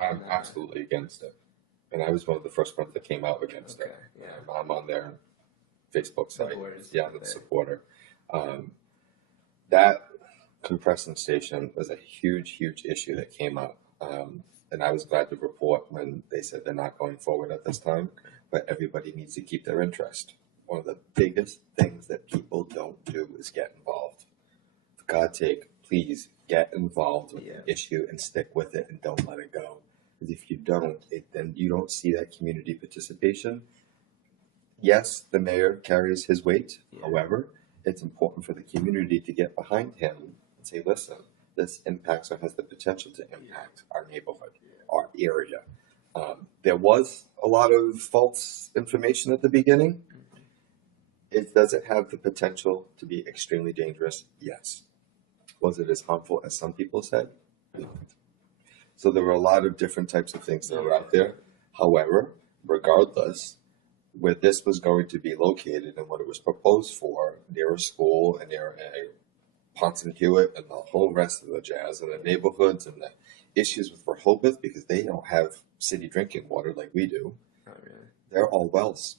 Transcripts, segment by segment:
I'm absolutely against it. And I was one of the first ones that came out against Okay, it. yeah. I'm on their Facebook site. Supporters, Yeah, okay. the supporter. Um, that compression station was a huge, huge issue that came up. And I was glad to report when they said they're not going forward at this time, but everybody needs to keep their interest. One of the biggest things that people don't do is get involved. For God's sake, please get involved with the issue and stick with it and don't let it go. Because if you don't, then you don't see that community participation. Yes, the mayor carries his weight. Yeah. However, it's important for the community to get behind him and say, listen, this impacts or has the potential to impact our neighborhood, our area. There was a lot of false information at the beginning. Does it have the potential to be extremely dangerous? Yes. Was it as harmful as some people said? No. So there were a lot of different types of things that were out there. However, regardless, where this was going to be located and what it was proposed for, near a school and near a Ponce and Hewitt and the whole rest of the jazz and the neighborhoods and the issues with Rehoboth, because they don't have city drinking water like we do. Not really. They're all wells.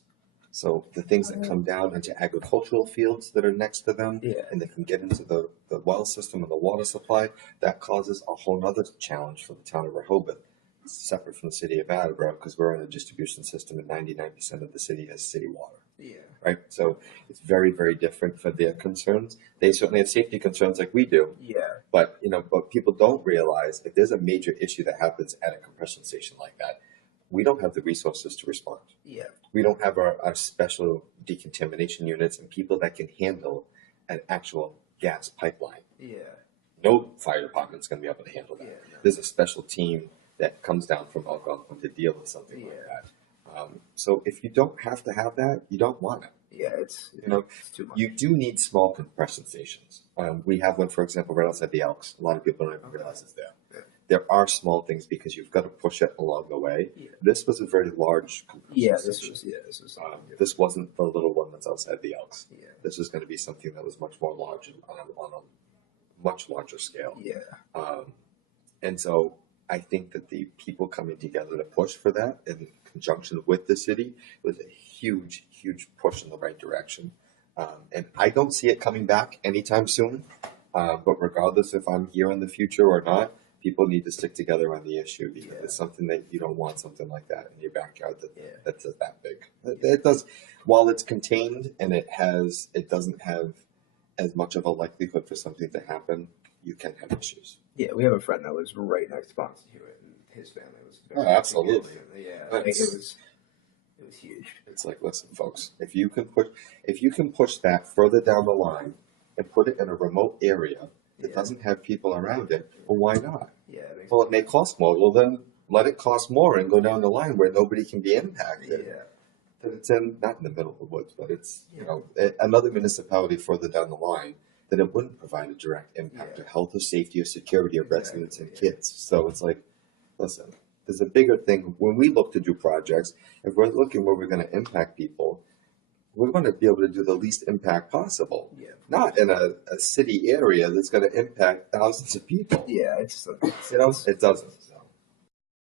So the things that come down into agricultural fields that are next to them, and they can get into the well system and the water supply, that causes a whole other challenge for the town of Rehoboth. It's separate from the city of Attleboro because we're in a distribution system and 99% of the city has city water. Yeah. Right? So it's very, very different for their concerns. They certainly have safety concerns like we do. Yeah. But, but people don't realize if there's a major issue that happens at a compression station like that, we don't have the resources to respond. Yeah. We don't have our special decontamination units and people that can handle an actual gas pipeline. Yeah. No fire department's going to be able to handle that. Yeah, no. There's a special team that comes down from Algonquin to deal with something like that. So if you don't have to have that, you don't want it. Yeah, it's too much. You do need small compression stations. We have one, for example, right outside the Elks. A lot of people don't even realize it's there. Yeah. There are small things because you've got to push it along the way. Yeah. This was a very large compression station. This wasn't the little one that's outside the Elks. Yeah. This was going to be something that was much more large on a much larger scale. Yeah. And so I think that the people coming together to push for that in conjunction with the city was a huge, huge push in the right direction. And I don't see it coming back anytime soon. But regardless if I'm here in the future or not, people need to stick together on the issue because it's something that you don't want something like that in your backyard that's that big. It does, while it's contained and it doesn't have as much of a likelihood for something to happen, you can have issues. Yeah, we have a friend that was right next to Ponce and Hewitt, and his family was very absolutely. Yeah, I think it was huge. It's like, listen, folks, if you can push that further down the line and put it in a remote area that doesn't have people around it, well, why not? Yeah. It may cost more. Well, then let it cost more and go down the line where nobody can be impacted. Yeah. That it's not in the middle of the woods, but it's another municipality further down the line that it wouldn't provide a direct impact to health or safety or security of residents and kids. So it's like, listen, there's a bigger thing. When we look to do projects, if we're looking where we're going to impact people, we want to be able to do the least impact possible. Yeah. Not in a city area that's going to impact thousands of people. Yeah, it's it doesn't.